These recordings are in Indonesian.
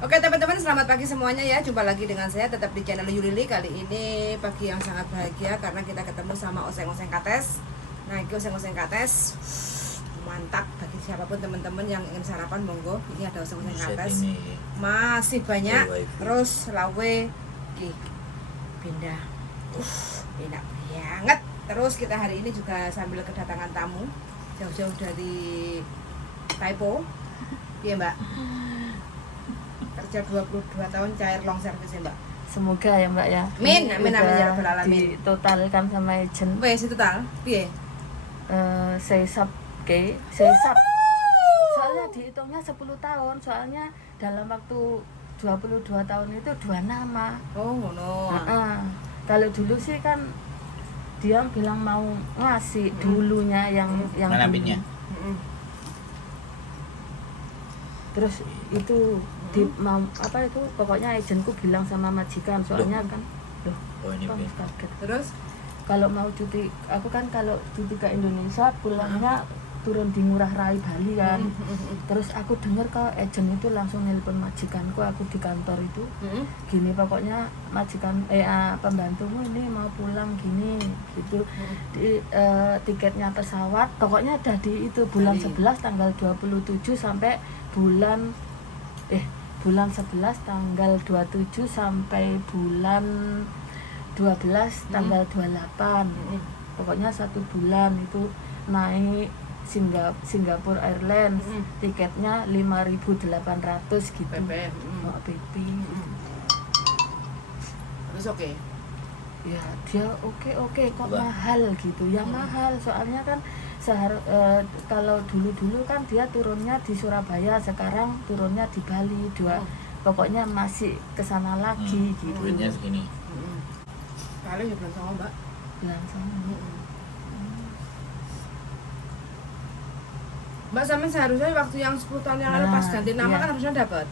Oke teman-teman, selamat pagi semuanya ya. Jumpa lagi dengan saya tetap di channel Yulili. Kali ini pagi yang sangat bahagia karena kita ketemu sama oseng-oseng kates. Nah, ini oseng-oseng kates mantap bagi siapapun teman-teman yang ingin sarapan, monggo. Ini ada oseng-oseng kates. Masih banyak. Terus lawe ki pindah. Enak banget. Terus kita hari ini juga sambil kedatangan tamu jauh-jauh dari Taipo. Iya, Mbak. Kerja 22 tahun cair long service ya, Mbak. Semoga ya Mbak ya. Amin, amin, amin ya rabbal alamin. Ditotalkan sama agent. Wes itu total, piye? Sesap soalnya dihitungnya 10 tahun, soalnya dalam waktu 22 tahun itu 2 nama. Oh, ngono. Kalau dulu sih kan dia bilang mau ngasih dulunya yang mana pinnya? Terus itu mau apa itu pokoknya agentku bilang sama majikan soalnya kan Oh ini kaget. Terus Kalau mau cuti, aku kan kalau cuti ke Indonesia pulangnya turun di Ngurah Rai Bali kan. Terus aku dengar kalau agent itu langsung nelpon majikanku, aku di kantor itu. Gini pokoknya majikan pembantumu ini mau pulang gini gitu. Tiketnya pesawat pokoknya ada di itu bulan 11 tanggal 27 sampai bulan 11 tanggal 27 sampai bulan 12 tanggal 28. Pokoknya 1 bulan itu naik Singapore Airlines. Tiketnya 5.800 gitu. PP. PP. Terus oke. Ya dia oke kok mahal gitu. Yang mahal soalnya kan kalau dulu kan dia turunnya di Surabaya, sekarang turunnya di Bali. Pokoknya masih kesana lagi gitu. duitnya segini. Kali ya belum sama, Mbak. Bilang sama. Mbak sampe seharusnya waktu yang 10 tahun yang lalu pas ganti nama kan harusnya dapat.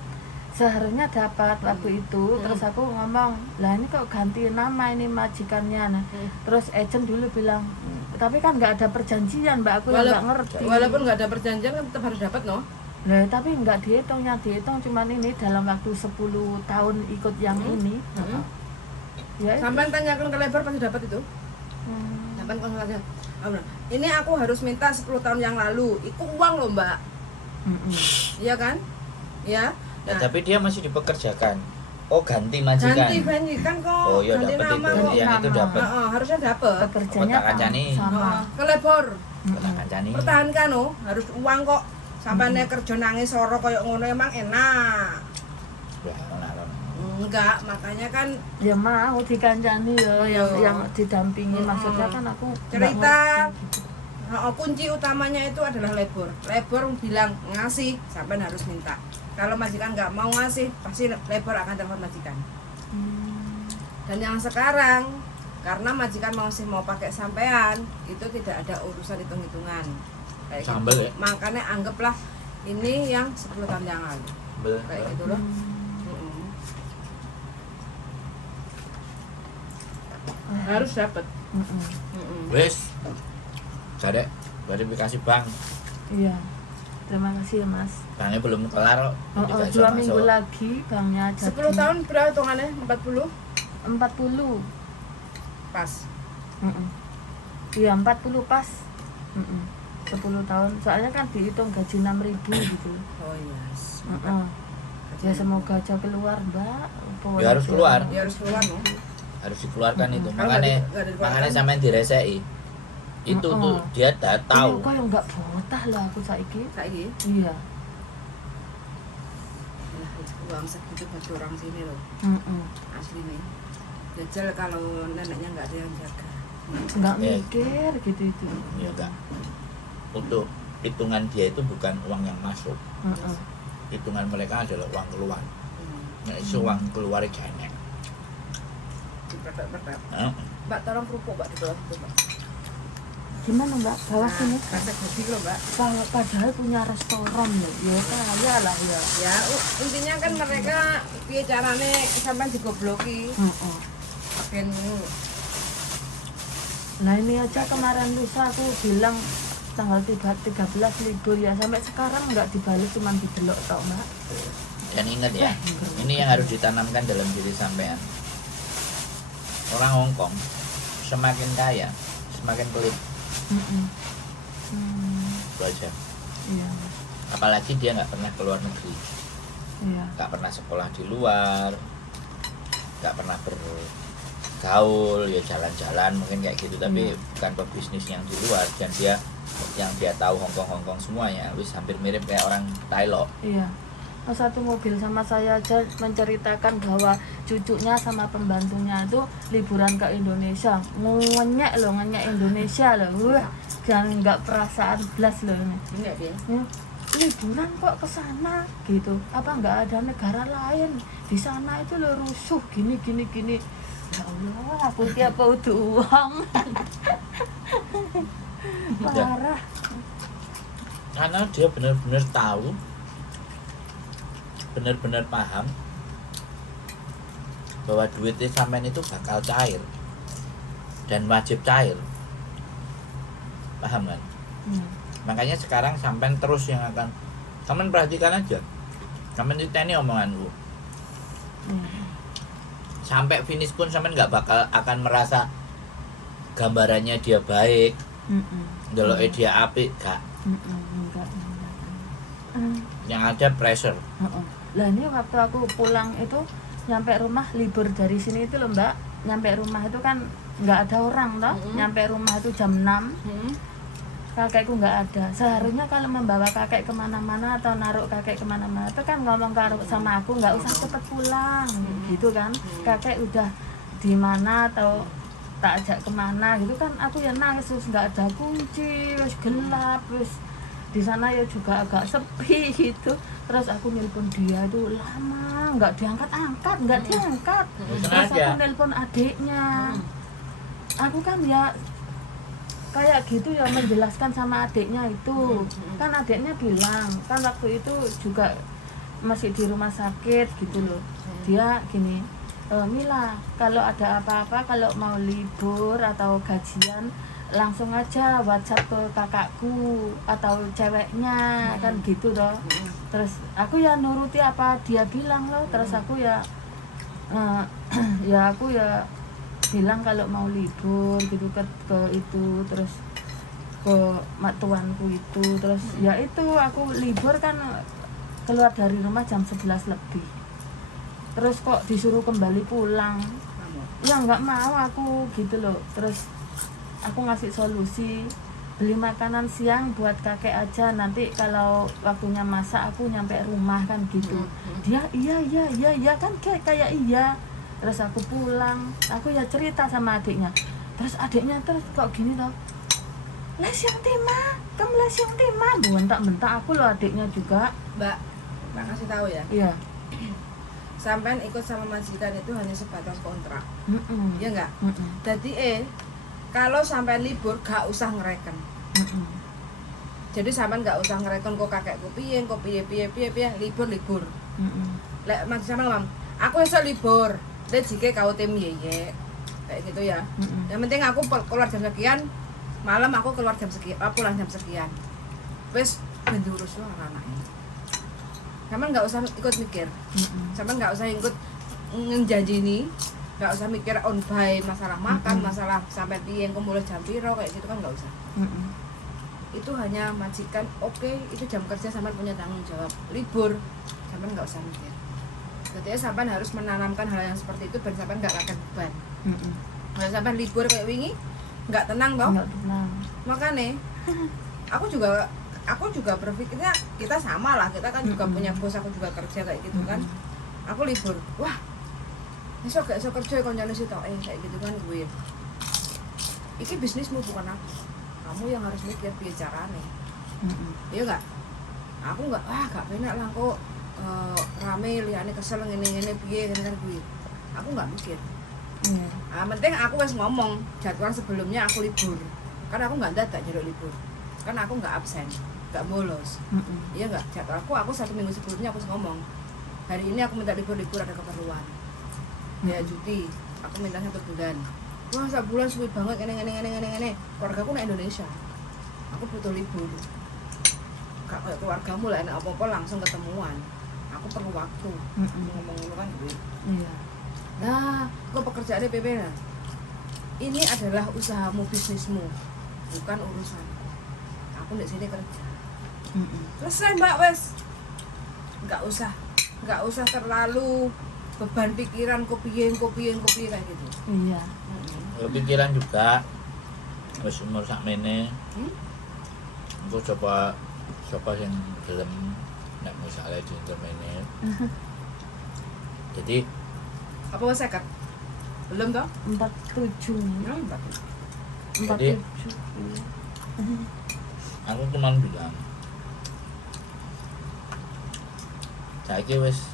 Seharusnya dapat waktu itu. Terus aku ngomong, lah ini kok ganti nama ini majikannya. Nah, terus agent dulu bilang, tapi kan nggak ada perjanjian Mbak, aku nggak ngerti. Walaupun nggak ada perjanjian kan tetap harus dapat, no? Nah, tapi nggak dihitung cuman ini dalam waktu 10 tahun ikut yang ini. Ya, Sampai tanyakan ke lebar pasti dapat itu. Sampai konsultasi. Ini aku harus minta 10 tahun yang lalu. Itu uang loh, Mbak. Iya kan? Ya. Ya, tapi dia masih dipekerjakan. Oh ganti majikan. Ganti kan kok. Oh iya ganti dapat nama itu. kok. Yang itu dapat. Harusnya dapat. pekerjanya Kota Kancani. sama. Ke lebor. Kota Kancani. Pertahankan no, harus uang kok. Sampai nek kerja nangis soro koyo ngono emang enak. Ya, Enggak, makanya kan Ya mau dikancani ya, yang didampingi maksudnya kan aku cerita kunci utamanya itu adalah lebor. Lebor bilang ngasih, sampai harus minta. Kalau majikan nggak mau ngasih, pasti lebor akan telepon majikan. Dan yang sekarang karena majikan mau pakai sampean, itu tidak ada urusan hitung-hitungan. Kayak Sambel gitu. ya? Makanya anggaplah ini yang 10 tahun yang lalu. Kayak gitu loh. Harus dapat. Wes. Cari verifikasi bank. Iya. Terima kasih ya Mas. Banknya belum kelar. 2 minggu lagi banknya jadi 10 tahun berapa hitungannya? 40? 40. Pas. Iya 40 pas. 10 tahun. Soalnya kan dihitung gaji 6.000 gitu. Oh iya. Ya semoga aja keluar Mbak. Ya harus keluar. Ya harus keluar no. Harus dikeluarkan itu. Kalau Makanya sampai direseki. Itu tuh dia tahu. Kok yang enggak botah lah aku saiki. Iya. Uang segitu bagi orang sini loh. Asli nih. Jajal kalau neneknya nggak ada yang jaga. Nggak mikir gitu itu. Ya enggak. Untuk hitungan dia itu bukan uang yang masuk. Hitungan mereka adalah uang keluar. Nah, itu uang keluar banyak. Mbak tolong kerupuk Mbak di bawah itu Mbak. Gimana Mbak? Bawah sini. Resep hobi loh Mbak. Padahal punya restoran loh. Ya kaya lah ya. Ya intinya kan mereka piye carane sampai digobloki. Ben Nah ini aja kemarin lusa aku bilang tanggal 13 libur ya, sampai sekarang nggak dibalik, cuma didelok tok Mbak. Dan ingat ya, ini yang harus ditanamkan dalam diri sampean. Orang Hong Kong semakin kaya, semakin pelit. Itu aja. Iya. Apalagi dia nggak pernah keluar negeri, Iya. nggak pernah sekolah di luar, nggak pernah bergaul, ya jalan-jalan mungkin kayak gitu, tapi bukan pebisnis yang di luar. Dan dia yang dia tahu Hongkong semuanya, wis hampir mirip kayak orang Thailand. Iya. Satu mobil sama saya aja menceritakan bahwa cucunya sama pembantunya itu liburan ke Indonesia, ngenyek Indonesia loh, wah, jangan nggak perasaan belas loh ini. Enggak dia. Ya, liburan kok ke sana gitu, apa nggak ada negara lain di sana itu lo rusuh gini. Ya Allah, aku tiap butuh uang. Parah. Karena dia benar-benar tahu, benar-benar paham bahwa duitnya sampean itu bakal cair dan wajib cair, paham kan? Makanya sekarang sampean terus yang akan sampean perhatikan aja, sampean ini omonganku, sampai finish pun sampean nggak bakal akan merasa gambarannya dia baik, deloknya dia apik, gak. Enggak. Yang ada pressure. Lah ini waktu aku pulang itu nyampe rumah libur dari sini itu loh Mbak, nyampe rumah itu kan nggak ada orang toh, nyampe rumah itu jam 6, kakekku nggak ada. Seharusnya kalau membawa kakek kemana-mana atau naruh kakek kemana-mana itu kan ngomong sama aku nggak usah cepet pulang gitu kan, kakek udah di mana atau tak ajak kemana gitu kan. Aku ya nangis, terus nggak ada kunci, wis gelap, wis di sana ya juga agak sepi gitu. Terus aku nelpon dia itu lama nggak diangkat. Terus aku nelpon adiknya, aku kan ya kayak gitu ya menjelaskan sama adiknya itu. Kan adiknya bilang kan waktu itu juga masih di rumah sakit gitu loh, dia gini, Mila kalau ada apa-apa, kalau mau libur atau gajian langsung aja WhatsApp ke kakakku atau ceweknya, kan gitu toh. Terus aku ya nuruti apa dia bilang loh. Terus aku ya ya aku ya bilang kalau mau libur gitu ke itu, terus ke tuanku itu. Terus ya itu aku libur kan keluar dari rumah jam 11 lebih. Terus kok disuruh kembali pulang, ya nggak mau aku gitu loh. Terus aku ngasih solusi, beli makanan siang buat kakek aja, nanti kalau waktunya masak aku nyampe rumah kan gitu. Dia iya kan kayak iya. Terus aku pulang, aku ya cerita sama adiknya. Terus adiknya terus kok gini toh, les yang timah, kamu les yang timah, bentak-bentak aku loh adiknya juga. Mbak kasih tahu ya. Iya. Sampean ikut sama majikan itu hanya sebatas kontrak. Iya enggak? Jadi kalau sampai libur gak usah ngereken. Jadi sampean gak usah ngereken kok kakekku piye libur. Lek mas sampean ngomong, aku esok libur. Lek jike kau tim yeye. Kayak gitu ya. Yang penting aku keluar jam sekian, malam aku keluar jam sekian, pulang jam sekian. Wes ben diurus wae anake. Sampean gak usah ikut mikir. Sampean gak usah ikut ngejanjini. Nggak usah mikir on by masalah makan, masalah sampai piye engko mulai jam piro kayak gitu kan nggak usah. Itu hanya majikan, oke, itu jam kerja sampean punya tanggung jawab. Libur sampean nggak usah mikir. Jadi sampean harus menanamkan hal yang seperti itu biar sampean nggak akan beban. Kalau sampean libur kayak wingi nggak tenang toh? Nggak tenang. Makanya aku juga berpikirnya kita sama lah, kita kan juga punya bos, aku juga kerja kayak gitu kan. Aku libur, wah esok kerja koncone situ kayak gitu kan gue. Iki bisnismu bukan aku. Kamu yang harus mikir piye carane. Iya enggak? Aku enggak, gak penak lah kok rame liyane kesel ngene-ngene piye kan gue. Aku enggak mikir. Penting aku wis ngomong jadwal sebelumnya aku libur. Karena aku enggak dadak nyeluk libur. Kan aku enggak absen, enggak bolos. Iya enggak? Jadwalku 1 minggu sebelumnya aku ngomong. Hari ini aku minta libur ada keperluan. Ya cuti, aku minta 1 bulan. Wah, 1 bulan suwi banget ngene. Keluargaku di Indonesia. Aku butuh libur. Gak kayak keluargamu lah, enak apa-apa langsung ketemuan. aku perlu waktu. Ngomong-ngomong kan duit. Iya. Nah, kok pekerjaannya PP lah. Ini adalah usahamu, bisnismu, bukan urusanku. Aku di sini kerja. Selesai Mbak, wes. Nggak usah terlalu beban pikiran kopiin kayak gitu. Iya. Pikiran juga wis umur sakmene. Engko coba yang gelem nek misale di intermene. Jadi Apa wes sekat? Belum toh? 47. Jadi- 47. Iya. aku cuma bilang saiki wis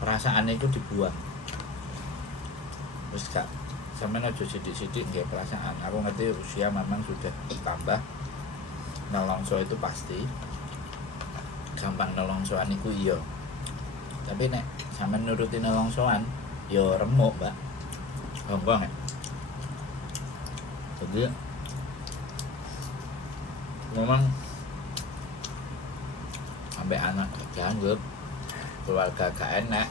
perasaan itu dibuang. Wis gak sampeyan aja sithik-sithik nggih perasaan. Aku ngerti usia memang sudah bertambah. Nelongso itu pasti. Gampang nelongsoan iku iya. Tapi nek sampeyan nuruti nelongsoan ya remuk, Mbak. Gampang ya. Jadi memang sampai anak dianggap keluarga gak enak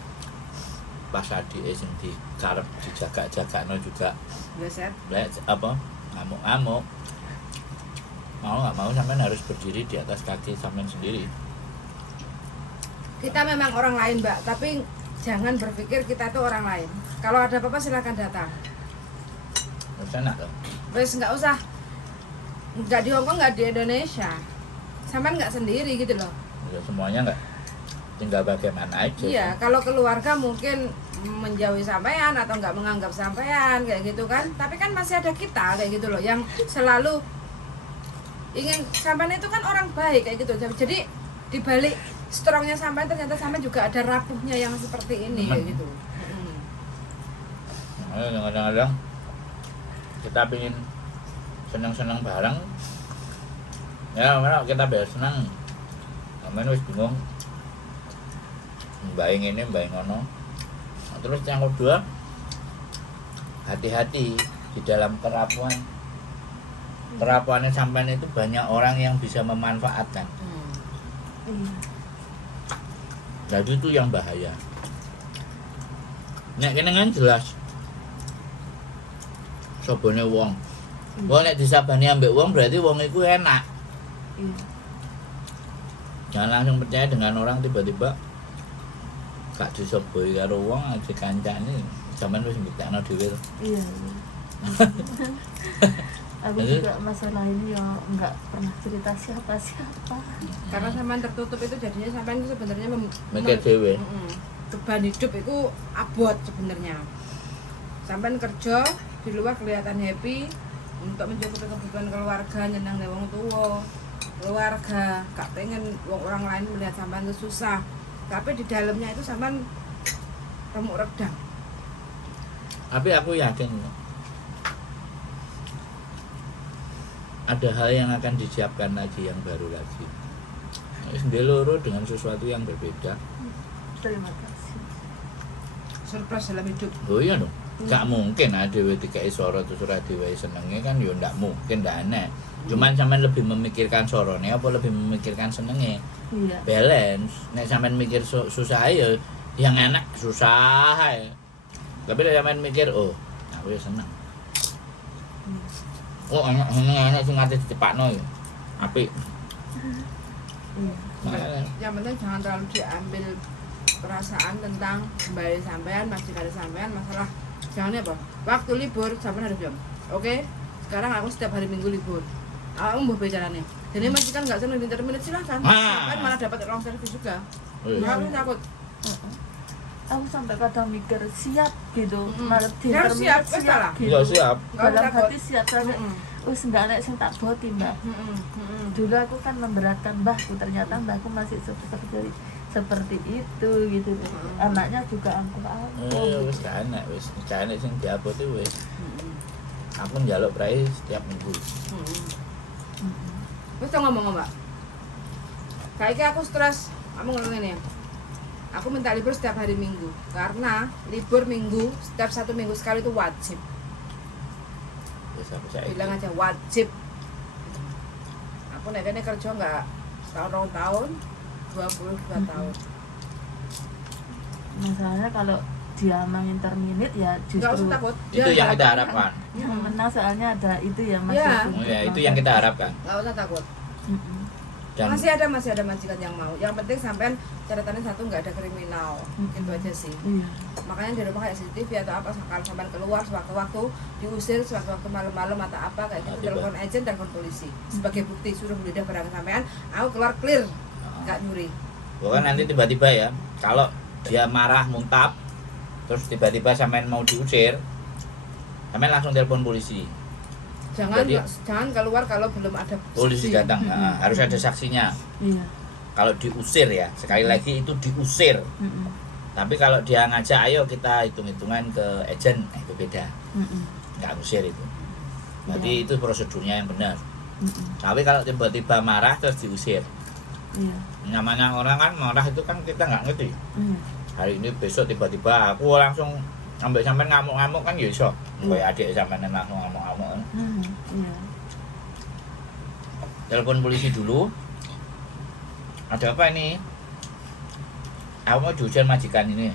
pas adike sing dikarep dijaga-jagakno juga Biasa. apa ngamuk-ngamuk mau nggak mau sampean harus berdiri di atas kaki sampean sendiri. Kita memang orang lain, Mbak, tapi jangan berpikir kita itu orang lain. Kalau ada apa-apa silakan datang. Terus enak loh. Wes nggak usah. Nggak di Hongkong, nggak di Indonesia. Sampean nggak sendiri gitu loh. Ya, semuanya nggak tinggal bagaimana aja. Iya, kalau keluarga mungkin menjauhi sampean atau nggak menganggap sampean kayak gitu kan. Tapi kan masih ada kita kayak gitu loh yang selalu ingin sampean itu kan orang baik kayak gitu. Jadi di balik strongnya sampean ternyata sampean juga ada rapuhnya yang seperti ini kayak gitu. Nah, kadang-kadang kita pingin senang-senang bareng. Ya, mana kita biar senang. Sampeyan wis bingung. Mbak ini, mbak ngono. Nah, terus yang kedua, hati-hati di dalam kerapuan. Kerapuannya sampean itu banyak orang yang bisa memanfaatkan. Iya. Jadi itu yang bahaya. Nek kene kan jelas. Sobone wong. Wong nek disabani ambek wong berarti wong iku enak. Iya. Jangan langsung percaya dengan orang tiba-tiba gak disoboi karo wong aja kancane zaman wis mbuktekno dhewe. Iya. Aku Jadi- juga masalah ini ya nggak pernah cerita siapa-siapa. Karena sampean tertutup itu jadinya sampean itu sebenarnya Mikir dhewe. beban hidup itu abot sebenarnya. Sampean kerja di luar kelihatan happy untuk mencukupi kebutuhan keluarga, nyenang wong tua, keluarga, gak pengen orang lain melihat sampean itu susah. Tapi di dalamnya itu sampean remuk redang. Tapi aku yakin ada hal yang akan disiapkan lagi yang baru lagi. Wis loro dengan sesuatu yang berbeda. Terima kasih. Surprise dalam hidup. Oh iya dong. Gak mungkin ada dhewe dikai soro terus ora dhewe senenge kan yo ndak mungkin, ndak aneh. Cuman sampean lebih memikirkan sorone apa lebih memikirkan senenge? Iya. Balance. Nek sampean mikir susah ya yang enak susah ae. Tapi nek sampean mikir oh, aku ya seneng. Oh, enak sing ngate dicepakno ya. Apik. Iya. Makanya Yang penting jangan terlalu diambil perasaan tentang kembali sampean, majikan sampean, masalah jangan apa? Waktu libur sampean harus jam. Oke? Sekarang aku setiap hari Minggu libur. Aku mau bicaranya. Jadi majikan nggak senang di intermittent silahkan. Ah. Sampean malah dapat long service juga. oh, iya. Nggak usah takut. Aku sampai kadang mikir siap gitu, Mm-mm. malah di Ya, intermittent siap, wes lah. gitu. Iya siap. Nggak usah Dalam takut. hati siap sampai wis nggak ada sing tak boti, Mbak. Dulu aku kan memberatkan mbahku, ternyata mbahku masih seperti itu gitu. Anaknya juga angkuh Wis gak enak, wis gak enak sing diabote wis. Aku njaluk prai setiap minggu. Terus tuh ngomong Mbak. Kayaknya aku stres. Kamu ngomong ini ya. Aku minta libur setiap hari Minggu karena libur Minggu setiap 1 minggu sekali itu wajib. Wis aku saiki. Bilang aja wajib. Aku nek kene kerja enggak setahun 2 tahun, 22 tahun. Masalahnya kalau dia main terminate ya Nggak justru usah takut. Itu yang kita harapkan. yang menang, soalnya ada itu ya Mas. Iya. Ya, itu yang kita harapkan. Nggak usah takut. Mm-mm. Dan Masih ada majikan yang mau. Yang penting sampean catatannya satu nggak ada kriminal. Itu aja sih. Iya. Makanya di rumah kayak CCTV atau apa kalau sampean keluar sewaktu-waktu diusir sewaktu-waktu malam-malam atau apa kayak gitu, Tiba. telepon agent, telepon polisi sebagai bukti suruh menggeledah barang sampean, aku keluar clear, nggak nyuri. bahkan nanti tiba-tiba ya, kalau dia marah muntap, terus tiba-tiba sampean mau diusir, sampean langsung telepon polisi. Jangan keluar kalau belum ada Polisi saksi. datang, harus ada saksinya. Iya. Kalau diusir ya, sekali lagi itu diusir. Mm-mm. Tapi kalau dia ngajak, ayo kita hitung-hitungan ke agent, itu beda. Mm-mm. Nggak usir itu. Berarti Iya. itu prosedurnya yang benar. Mm-mm. Tapi kalau tiba-tiba marah terus diusir, Iya. namanya orang kan marah itu kan kita nggak ngerti. Iya. Hari ini besok tiba-tiba aku langsung sampai sampai ngamuk-ngamuk kan ya iso. Kayak adik sampai langsung ngamuk-ngamuk. Iya. Telepon polisi dulu. Ada apa ini? Aku mau diusir majikan ini.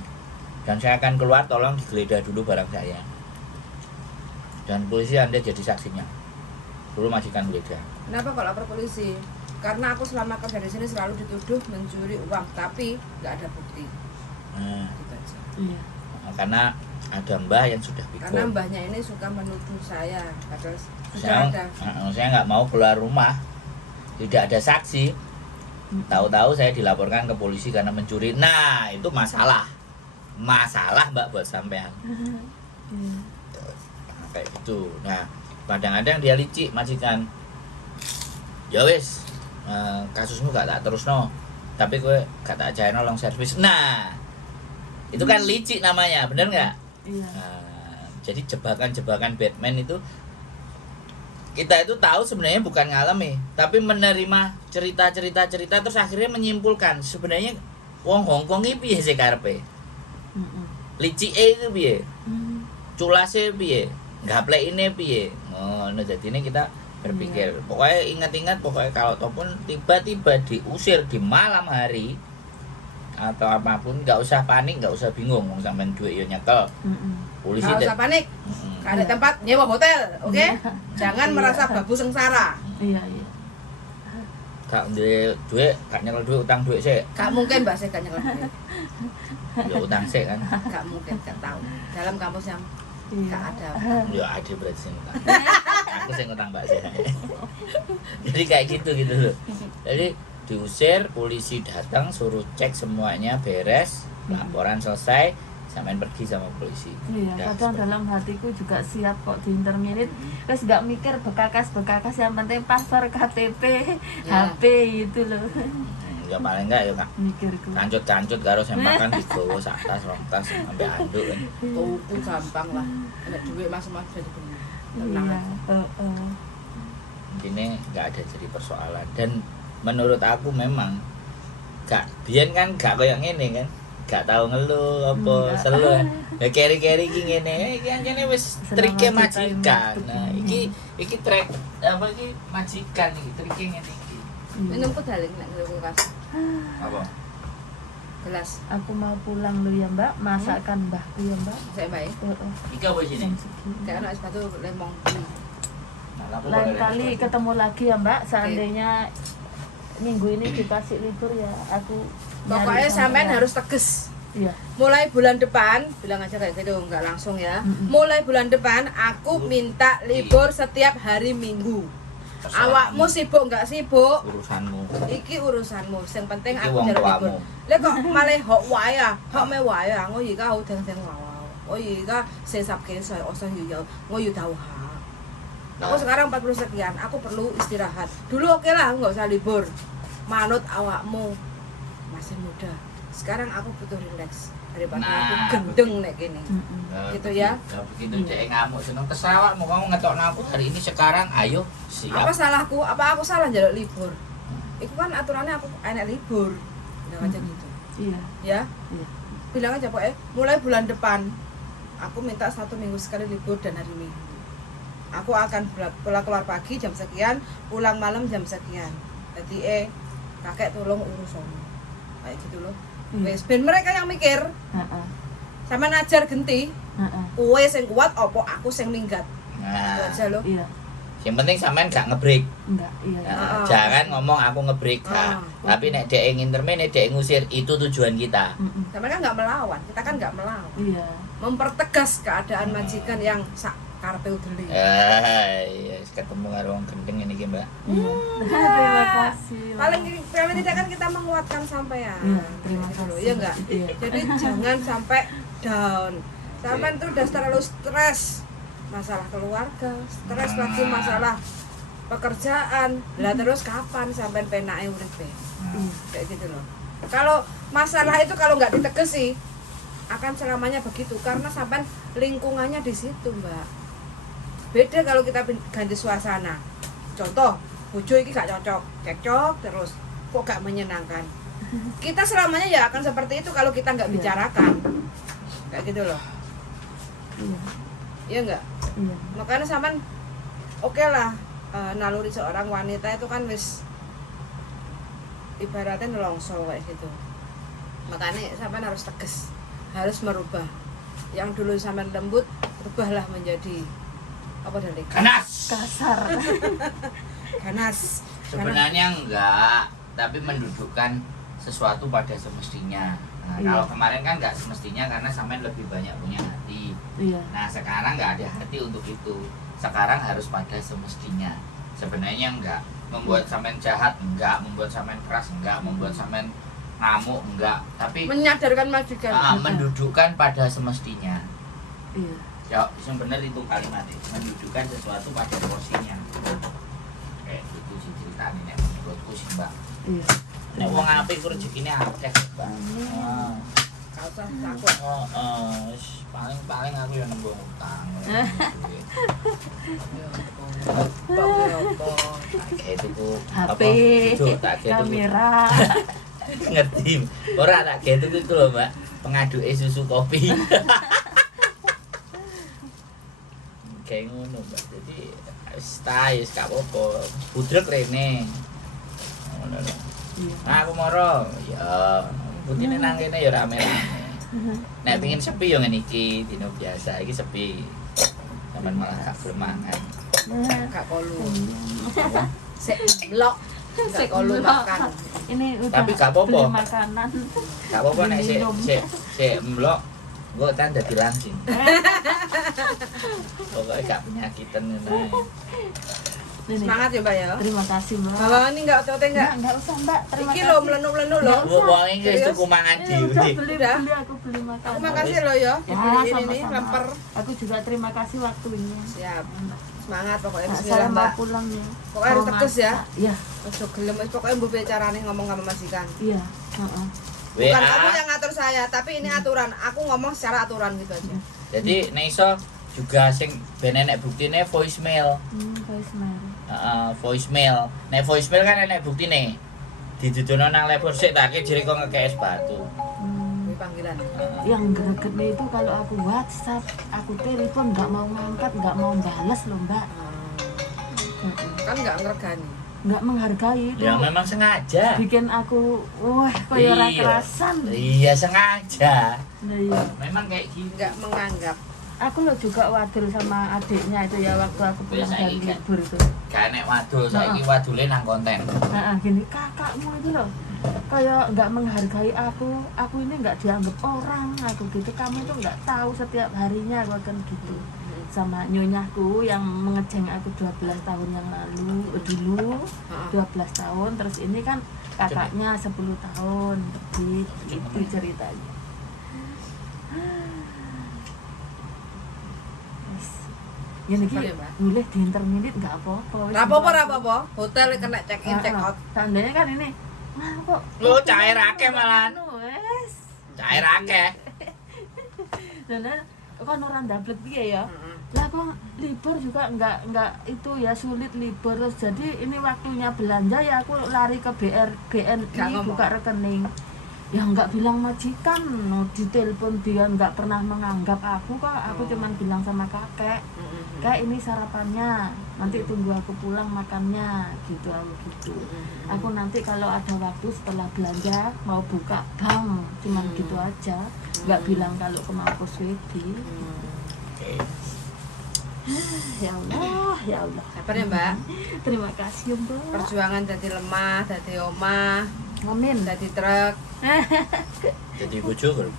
Dan saya akan keluar, tolong digeledah dulu barang saya. Dan polisi Anda jadi saksinya. Dulu majikan geledah. Kenapa kalau lapor polisi? Karena aku selama kerja di sini selalu dituduh mencuri uang, tapi nggak ada bukti. Nah, Gitu aja. Iya. karena ada mbah yang sudah Karena pikun. mbahnya ini suka menuduh saya, padahal sudah Saya, ada. saya nggak mau keluar rumah, tidak ada saksi. Tahu-tahu saya dilaporkan ke polisi karena mencuri. Nah, itu masalah. Masalah Mbak buat sampean. Iya. Nah, kayak gitu. Nah, kadang-kadang dia licik majikan. Ya wis, kasusmu gak tak terus no. Tapi gue gak tak ajain long service. Nah, itu kan licik namanya, bener nggak? Iya. Nah, jadi jebakan-jebakan Batman itu kita itu tahu sebenarnya bukan ngalami, tapi menerima cerita-cerita terus akhirnya menyimpulkan sebenarnya wong Hongkong iki piye sih karepe? Mm-mm. Licike itu piye? Mm. Culase piye? Gaplekine piye? Ngono jadine kita berpikir. Pokoknya ingat-ingat pokoknya kalau ataupun tiba-tiba diusir di malam hari atau apapun nggak usah panik, nggak usah bingung, wong sampean duit yo nyekel. Mm-mm. Polisi Nggak usah panik, nggak ada tempat nyewa hotel, oke? Jangan Iya. merasa babu sengsara. Iya, iya. gak duwe duit, gak nyekel duit, utang duit sih. Gak mungkin mbak saya gak nyekel duit. Ya utang sih kan. Gak mungkin, gak tahu. Dalam kampus yang Iya. gak ada. Ya ada berarti sing utang. Aku sing utang Mbak sih. Jadi kayak gitu loh. Jadi diusir, polisi datang suruh cek semuanya beres, laporan selesai, sampean pergi sama polisi. Iya, Ya, kadang seperti- dalam hatiku juga siap kok di interminate. Terus nggak mikir bekas yang penting paspor, KTP, Ya. HP itu loh. Ya paling enggak ya Kak. Mikirku. Kancut-kancut karo sembakan digowo sak tas, rong tas sampai anduk kan. Tuku gampang lah. Ada duit masing-masing jadi benar. Tenang Iya. aja. Intinya nggak ada jadi persoalan dan menurut aku memang gak biyen kan gak koyo ngene kan. Gak tahu ngeluh apa Enggak. selo. Ya keri-keri iki ngene, iki anjene wis Selama trike kita majikan. hidup Nah, ini. iki trek apa iki majikan iki trike ngene iki. Iya. Minum ku dalem nek ngeluk kulkas. Apa? Gelas. Aku mau pulang dulu ya Mbak, masakan mbahku ya Mbak. Saya baik. Iki apa sini? Jam segini. Kayak anak sepatu lemong. Lain kali ketemu lagi ya Mbak, seandainya minggu ini dikasih libur ya aku nyari Pokoknya sampean sampean. harus tegas. Iya. Mulai bulan depan, bilang aja kayak gitu, nggak langsung ya. Mm-mm. Mulai bulan depan aku minta libur setiap hari Minggu. Awakmu sibuk nggak sibuk? urusanmu. Iki urusanmu. Yang penting Iki aku wong jalur tuamu. libur. Lek kok malah hok wae啊，學咩wae啊？我而家好聽聽話話，我而家40幾歲，我想要有，我要tahu下。Aku sekarang 40 sekian, aku perlu istirahat. Dulu oke lah, aku nggak usah libur. Manut awakmu masih muda. Sekarang aku butuh relax daripada aku Nah, gendeng nek gini. Mm-mm. Gitu ya. Begitu dia ngamuk seneng terserah awakmu kamu ngetokno aku hari ini sekarang ayo Apa siap. salahku? Apa aku salah njaluk libur? Itu kan aturannya aku enak libur. Bilang aja gitu. Iya. Ya. Iya. Bilang aja pokoknya mulai bulan depan aku minta 1 minggu sekali libur dan hari Minggu. Aku akan pulang keluar pagi jam sekian, pulang malam jam sekian. Jadi kakek tolong urus kayak gitu loh. Wis ben mereka yang mikir, Heeh. sampean ajar genti, Heeh. kowe sing kuat apa aku sing minggat. Itu Nah, aja lho. Iya. yang penting sampean gak ngebreak. Enggak, iya. Nah, Ah. jangan ngomong aku ngebreak Ah. tapi nek dhek ngintermen nek dhek ngusir itu tujuan kita. Mm-mm. Sampean kan nggak melawan, kita kan nggak melawan. Iya. Mempertegas keadaan majikan yang sak karepe udeli. Iya, ketemu karo wong gendeng ini iki, Mbak. Iya. Terima kasih. Paling tidak kan kita menguatkan sampean. Iya, terima Gitu loh, kasih. iya enggak? Iya. Jadi jangan sampai down. Sampean tuh udah terlalu stres masalah keluarga, stres lagi masalah pekerjaan. Lah terus kapan sampean penake uripe? Iya. Kayak gitu loh. Kalau masalah itu kalau nggak ditegesi akan selamanya begitu karena sampean lingkungannya di situ, Mbak. Beda kalau kita ganti suasana. Contoh, bojo iki gak cocok, cekcok terus kok gak menyenangkan. Kita selamanya ya akan seperti itu kalau kita nggak Iya. bicarakan. Kayak gitu loh. Iya. Iya enggak? Iya. Makanya sampean oke lah naluri seorang wanita itu kan wis ibaratnya nelongso kayak gitu. Makanya sampean harus tegas, harus merubah. Yang dulu sampean lembut, rubahlah menjadi apa dari Ganas. Kasar. ganas. Sebenarnya enggak, tapi mendudukkan sesuatu pada semestinya. Nah, Iya. kalau kemarin kan enggak semestinya karena sampean lebih banyak punya hati. Iya. Nah, sekarang enggak ada hati untuk itu. Sekarang harus pada semestinya. Sebenarnya enggak membuat sampean jahat, enggak membuat sampean keras, enggak membuat sampean ngamuk, enggak. Tapi Menyadarkan majikan. mendudukkan pada semestinya. Iya. Ya, yang benar itu kalimatnya, mendudukkan sesuatu pada porsinya. Kayak gitu sih ceritanya nek menurutku sih, Mbak. Iya. Nek wong apik ku rezekine akeh, Mbak. Ah. Gak usah takut. Paling aku yang nembung utang. Kayak itu ku HP, kamera. Ngerti. Ora tak kayak itu lho, Mbak. Pengaduke susu kopi. Kayak ngono, Mbak. Jadi wis ta wis gak apa-apa. Budrek rene. Ngono lho. Iya. Nah, aku moro. Ya, butine nang kene ya rame-rame. Nek pengin sepi yo ngene iki, dino biasa iki sepi. Sampeyan malah gak gelem mangan. Gak kolu. Sik blok. Gak kolu makan. Ini udah Tapi gak apa-apa. beli makanan. Gak apa-apa nek sik Minum. sik mlok. Gue kan dadi langsing. Pokoknya gak penyakitan ngono. Ini. Semangat ya, Mbak ya. Terima kasih, Mbak. Kalau ini enggak otot enggak. Enggak usah, Mbak. Terima Iki kasih. lo melenu-melenu lo. Nggak usah. Wong iki wis tuku mangan Ini udah dhewe. beli, Udah. beli aku beli makanan. Aku makasih lo ya. Ya, Dibeliin ini sama-sama. lemper. Aku juga terima kasih waktunya. Siap. Semangat pokoknya Nah, bismillah, saya mau Mbak. pulang ya. Pokoknya harus Mau tegas ya. masak. Iya, Ojo gelem wis pokoknya mbok carane ngomong sama majikan. iya. Heeh. Bukan kamu WA. yang ngatur saya, tapi ini aturan. Aku ngomong secara aturan gitu aja. Jadi nek iso juga sing ben enek buktine voicemail. Voicemail. Voicemail. Nek voicemail kan enek buktine. Didudono nang lapor sik tak ki jere kok ngekes batu. Ini panggilan. Yang gregetnya itu kalau aku WhatsApp, aku telepon nggak mau ngangkat, nggak mau balas loh, Mbak. Heeh. Kan enggak ngregani. Nggak menghargai itu. Ya memang sengaja. Bikin aku wah kayak ora kerasan. Iya sengaja. Nah, iya. Memang kayak gitu. Enggak menganggap. Aku lo juga wadul sama adiknya itu ya waktu aku pulang Biasa dari ini kan. libur itu. Gak enek wadul, saiki wadule nang konten. Nah, gini kakakmu itu loh kayak nggak menghargai aku ini nggak dianggap orang aku gitu, kamu tuh nggak tahu setiap harinya aku akan gitu sama nyonyaku yang mengejeng aku 12 tahun yang lalu dulu 12 tahun terus ini kan kakaknya 10 tahun lebih itu ceritanya. Wis. Ya niki Boleh, Mbak. boleh di interminit nggak apa-apa. Wis, Rapopo Mbak. rapopo. Hotel kena check in check out. Tandanya kan ini. Nah, kok Lo cair akeh malahan. Wes. Cair akeh. Dan kan orang dablek piye ya? Heeh. Lah kok libur juga enggak itu ya sulit libur terus jadi ini waktunya belanja ya aku lari ke Nggak BNI ngomong. buka rekening. ya nggak bilang majikan, no, di telepon dia nggak pernah menganggap aku kok. Aku cuman bilang sama kakek, Kak ini sarapannya, nanti tunggu aku pulang makannya, gitu aku gitu. Aku nanti kalau ada waktu setelah belanja mau buka bank, cuman gitu aja, nggak bilang kalau ke Mampus Wedi. Oke. Ya Allah, ya Allah. Sabar ya Mbak. Terima kasih Mbak. Perjuangan dari lemah, dari omah, Amin. dari truk. Jadi bojo lho,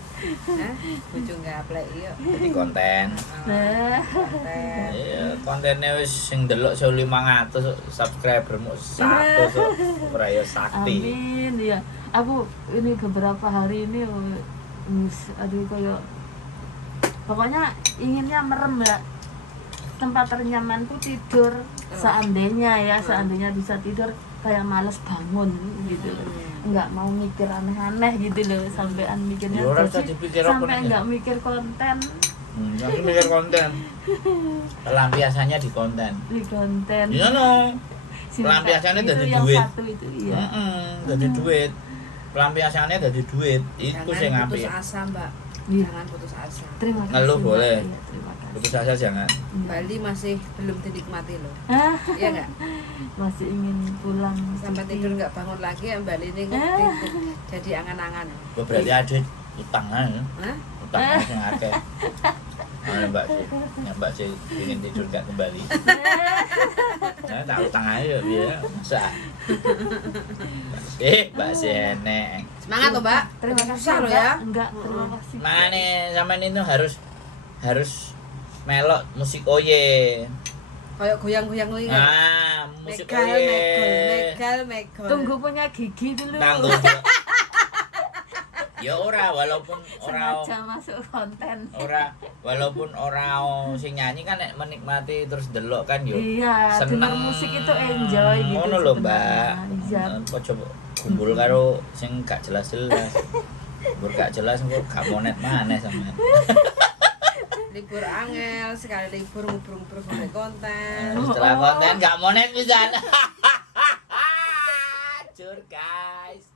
Hah? Bojo gaplek iya. jadi konten. Nah, Konten. Iya, kontennya wis sing delok 1500 subscribermu 100 kok. Ora ya sakti. amin ya. Aku ini beberapa hari ini aduh kayak pokoknya inginnya merem ya. Tempat ternyamanku tidur seandainya bisa tidur kayak males bangun gitu. Nggak mau mikir aneh-aneh gitu loh, sampean mikirnya Ya, ora usah jadi dipikir apa sampai nih. nggak mikir konten Aku mikir konten. Pelampiasannya di konten. di konten. Iya no. Si Pelampiasannya itu dari yang duit. satu itu iya. Dari duit. Pelampiasannya dari duit. Itu sing Jangan putus apik. asa Mbak. Iya. Jangan putus asa. Terima kasih. Ngeluh Mbak. boleh. Iya, terima kasih. Putus asa jangan. Bali masih belum dinikmati loh. Ah, Iya enggak? masih ingin pulang Sampai cuti. tidur nggak bangun lagi ya Mbak ini ngerti jadi angan-angan. Kok berarti ada utang aja. Hah? Utang sing akeh. Mbak sih, ya Mbak sih ingin tidur gak kembali. Nah, tak utang aja ya, masa. Mbak sih enek. Semangat loh Mbak. Terima kasih Susah loh Mbak. ya. Enggak, terima kasih. Makanya zaman itu harus melok musik oye. Kayak goyang-goyang lagi. Ah, musik Megal, oye. megal. Tunggu punya gigi dulu. Tangguh. Ya ora, walaupun ora Sengaja masuk konten. walaupun ora sing nyanyi kan nek menikmati terus delok kan yo. Iya, dengar musik itu enjoy gitu. Ngono lho, Mbak. Iya. Kok coba kumpul karo sing gak jelas-jelas. Kumpul gak jelas kok gak monet maneh sampean. Libur angel, sekali libur ngubrung-ngubrung oleh konten. Setelah konten gak monet pisan. Cur guys.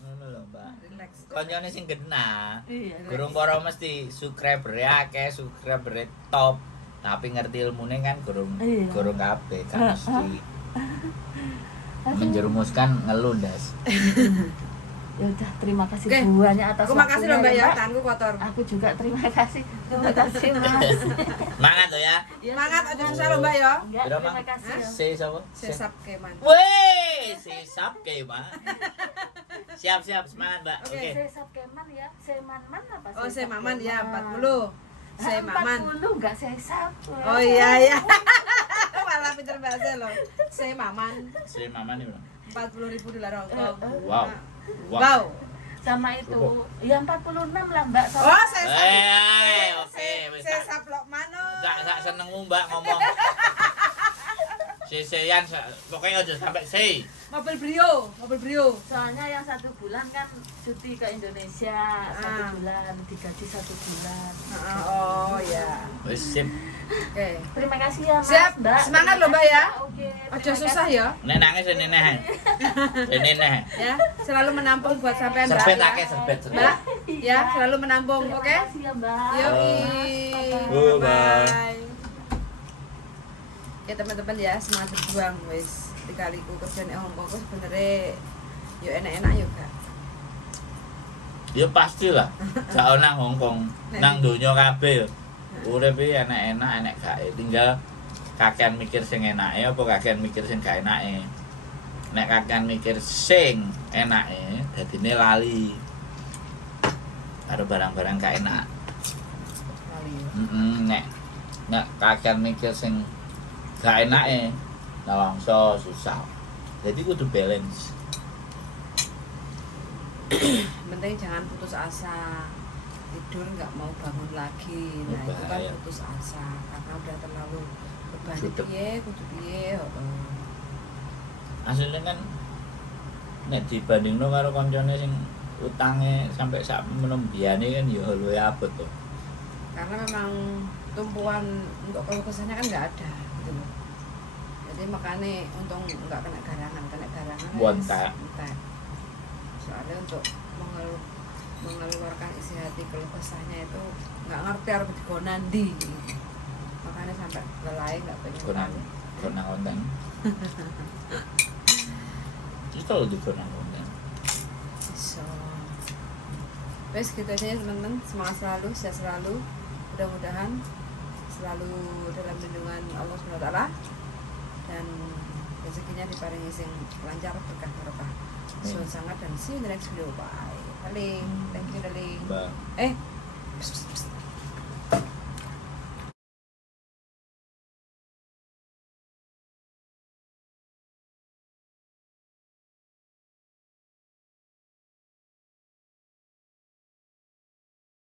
Ngono lho, Mbak. Relax. Koncone sing genah. Iya. Gurung para mesti subscriber akeh, subscriber top. Tapi ngerti ilmune kan gurung Iya. kabeh kan mesti. Menjerumuskan ngeluh das. Ya udah, terima kasih Oke. banyak atas Aku makasih loh Mbak waktunya, ya, tanganku kotor. Aku juga terima kasih. Terima kasih Mas. Semangat lo ya. Semangat aja susah loh Mbak ya. Enggak, Kira, terima Mak? kasih. ya. Si sapa? Sesap keman. Weh, sisap kayak Mbak. Siap semangat, Mbak. Oke. Oke. Saya Keman ya, saya Man apa Oh, saya saya Maman ya, 40. Saya Saya Maman. 40 enggak saya Sap. Oh iya. Malah pinter bahasa loh. Saya Maman. Si Mama nih, Bang. 40.000 dolar Hongkong. Wow. Wow. Sama itu. Ya 46 lah Mbak. Sama. Oh, saya Oke, wis saya tak saplok mano. tak senengmu Mbak ngomong. Sesean pokoknya aja sampai sei. Mobil Brio. Soalnya yang 1 bulan kan cuti ke Indonesia, 1 bulan digaji 1 bulan. Oh ya. Wis sip. Oke. Terima kasih ya Mas. Siap. Mbak. Semangat Terima loh, Mbak, kasih, ya. Oke. Ojo terima susah kasih. ya. Nek nangis neneh. Neneh. Ya, selalu menampung buat sampean Mbak. Serbet ya. akeh, serbet. Mbak, ya selalu menampung, Terima oke? kasih ya Mbak. Yoi. Bye-bye. Bye. Ya teman-teman ya, semangat berjuang wis. Dikaliku kerjaan Hongkong ku sebenarnya yo enak-enak yo Kak. Ya pastilah. Gak nang Hongkong, nang donya kabeh. Urip iki enak-enak, enak gak. Tinggal kakean mikir sing enake apa kakean mikir sing gak enake. Nek kakean mikir sing enake, dadine lali. Karo barang-barang gak enak. Kali. Nek kakean mikir sing gak enake, nelongso susah. Jadi kudu balance. Penting jangan putus asa. Tidur nggak mau bangun lagi. Nah, itu kan Bahaya. putus asa karena udah terlalu beban Sudah. kudu piye. Aslinya kan nek dibandingno karo koncone sing utange sampai sak menem biyane kan ya luwih abot to. Karena memang tumpuan untuk kalau kesannya kan nggak ada gitu loh. Jadi makanya untung nggak kena garangan Bontek. entek. soalnya untuk mengeluarkan isi hati keluh kesahnya itu nggak ngerti harus digonandi, makanya sampai lelai nggak pengen Konang tahu. konang konten. Itu loh di konang konten. So, wes gitu aja ya teman-teman, semangat selalu, sehat selalu, mudah-mudahan selalu dalam lindungan Allah SWT dan rezekinya diparingi sing lancar berkah barokah. Suwun sangat dan see you in the next video. Bye. Darling, thank you darling. Mbak.